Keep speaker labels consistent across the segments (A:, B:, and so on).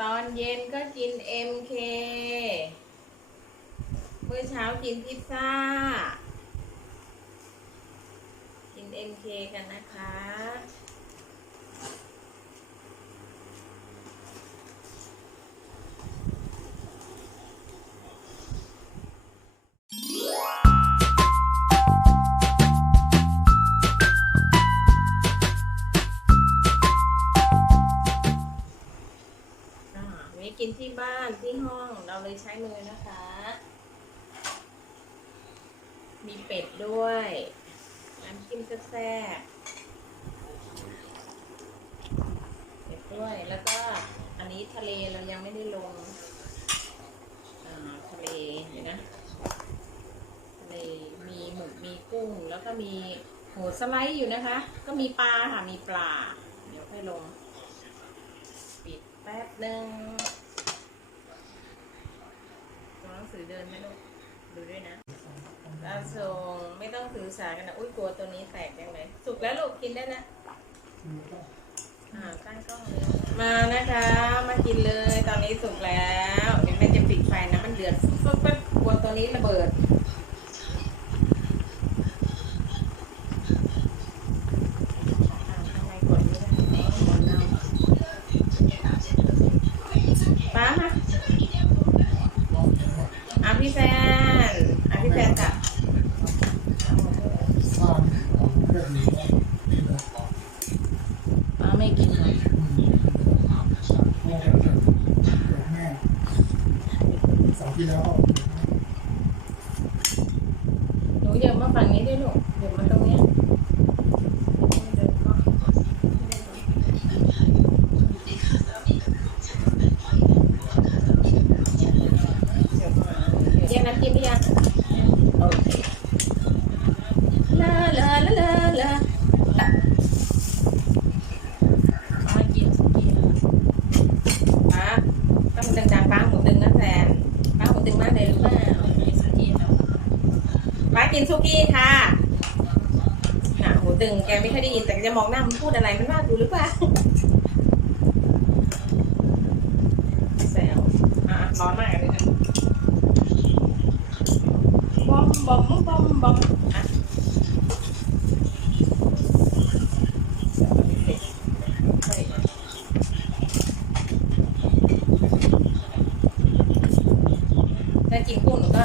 A: ตอนเย็นก็กิน MK มื้อเช้ากินพิซซ่า กิน MK กันนะคะ มีเป็ดด้วย น้ำจิ้มแซ่บเป็ดด้วย แล้วก็อันนี้ทะเลเรายังไม่ได้ลงทะเลเดี๋ยวนะทะเลมีหมึกมีกุ้ง แล้วก็มีโหสไลด์อยู่นะคะ ก็มีปลาค่ะ มีปลา เดี๋ยวค่อยลง ปิดแป๊บหนึ่งตัวหนังสือเดินไหมลูก ดูด้วยนะ อาส่งไม่ต้องถือสากันนะอุ้ยกลัวตัวนี้แตกยังไงสุกแล้วลูกกินได้นะอ่าตั้งกล้องเลยมานะคะ มากินเลยตอนนี้สุกแล้วเดี๋ยวแม่จะปิดไฟนะมันเดือดปุ๊บปุ๊บกลัวตัวนี้ระเบิด อ่าทำไมกดไม่ได้กดเอาป้ามาอะพี่แซนอะพี่แซนจับป้าไม่กินเลย
B: ที่แล้ว
A: หนูเยอะมาฝั่งนี้ด้วยลูกเดินมาตรงเนี้ยเดินเข้าเดี๋ยวมาเรียกน้ำจิ้มหรือยังโอเคลาลาลาลาลามากินสุกี้ป้าต้องดังๆป้าหมูตึงนะแฟนป้าหมูตึงมากเลยหรือเปล่ากินสุกี้แล้ว มา กกี้ค่ะน่ะหูตึงแกไม่ค่อยได้ยินแต่จะมองหน้ามันพูดอะไรมันว่าดูหรือเปล่าแซวอะร้อนมากเลยนะบอมบอมบอมบอมอะถ้ากินกุ้งหนูก็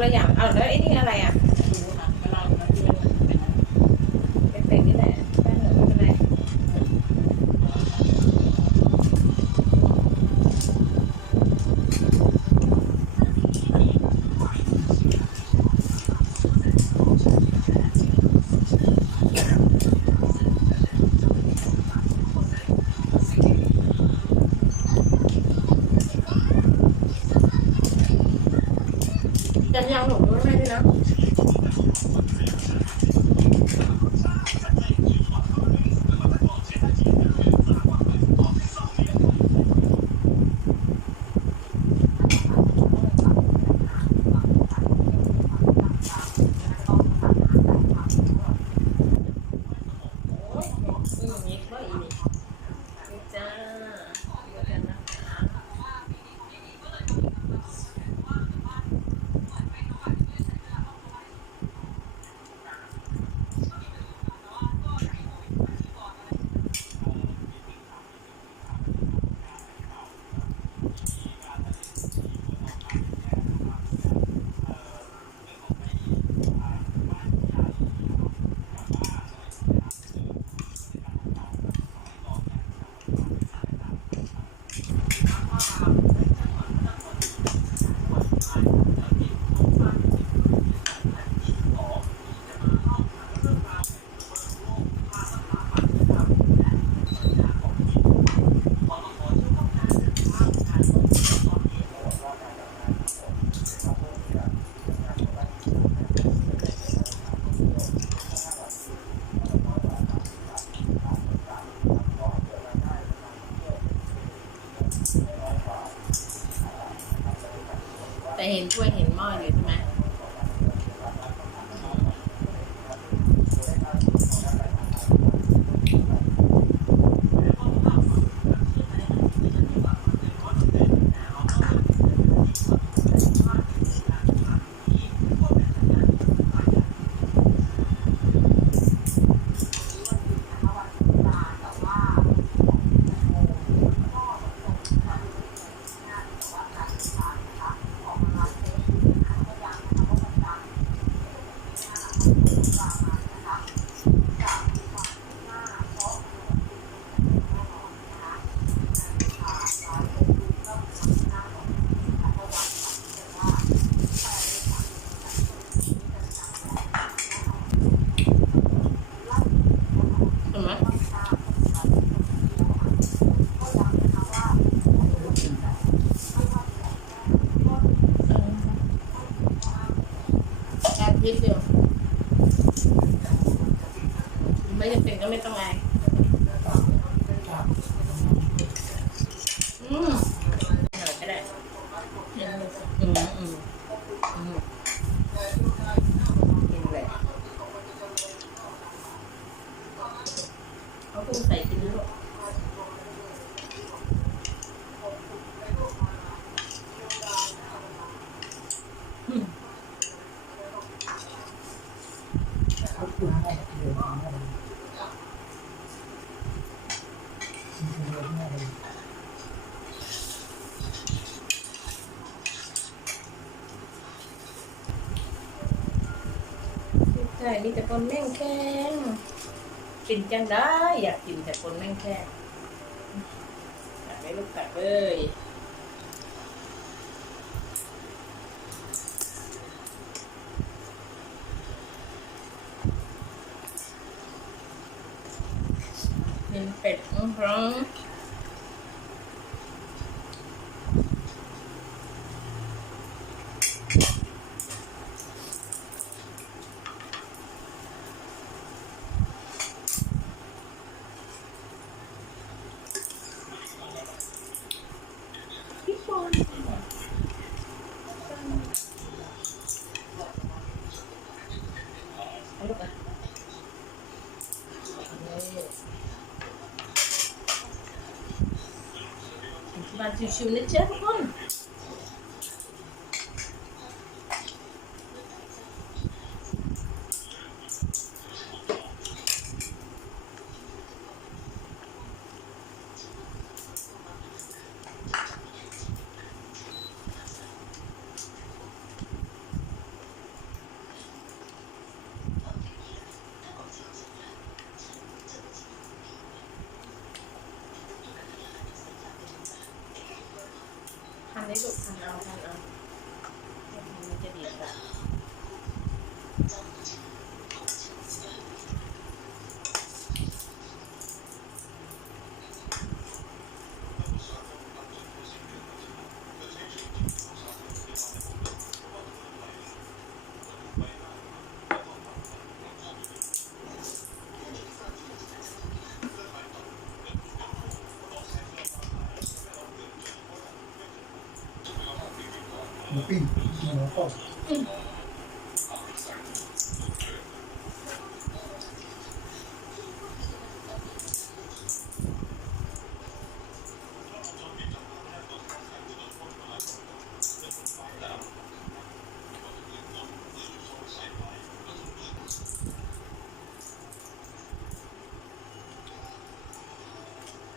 A: คนละอย่างเอาแล้วไอ้นี่อะไรอะเป็นเป็ดนี่แหละแป้งเหลืองไม่เป็นไร กันยางหนูด้วยแม่ด้วยนะโอ้ยอืมนิดว่าอีกนี่จ้าเดี๋ยวกันนะคะ อ แต่ เห็นถ้วยเห็นหม้ออยู่ใช่ไหม เห็นไหมแอบนิดเดียว ไม่จำเป็นก็ไม่ต้องไงอืมหน่อยก็ได้อืมอืมอืมอืมกินเลยเขากุ้งใส่กินลูก
B: เขาคุมให้เดี๋ยวให้มันมีคนเดียวที่ให้มัน
A: ใช่ มีแต่คนแม่งแข้งกินจังได้อยากกินแต่คนแม่งแข้งตักไม่ลูกตักเลยกินเป็ดอื้อหือพี่บอลเอาลูกอะ นี่มาชิ นะจ๊ะทุกคนทำได้ลูกทำเอาทำเอามันจะดีกว่า
B: 病，
A: 不。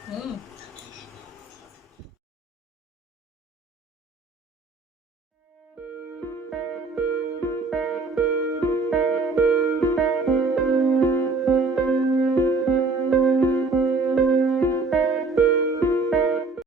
A: 嗯。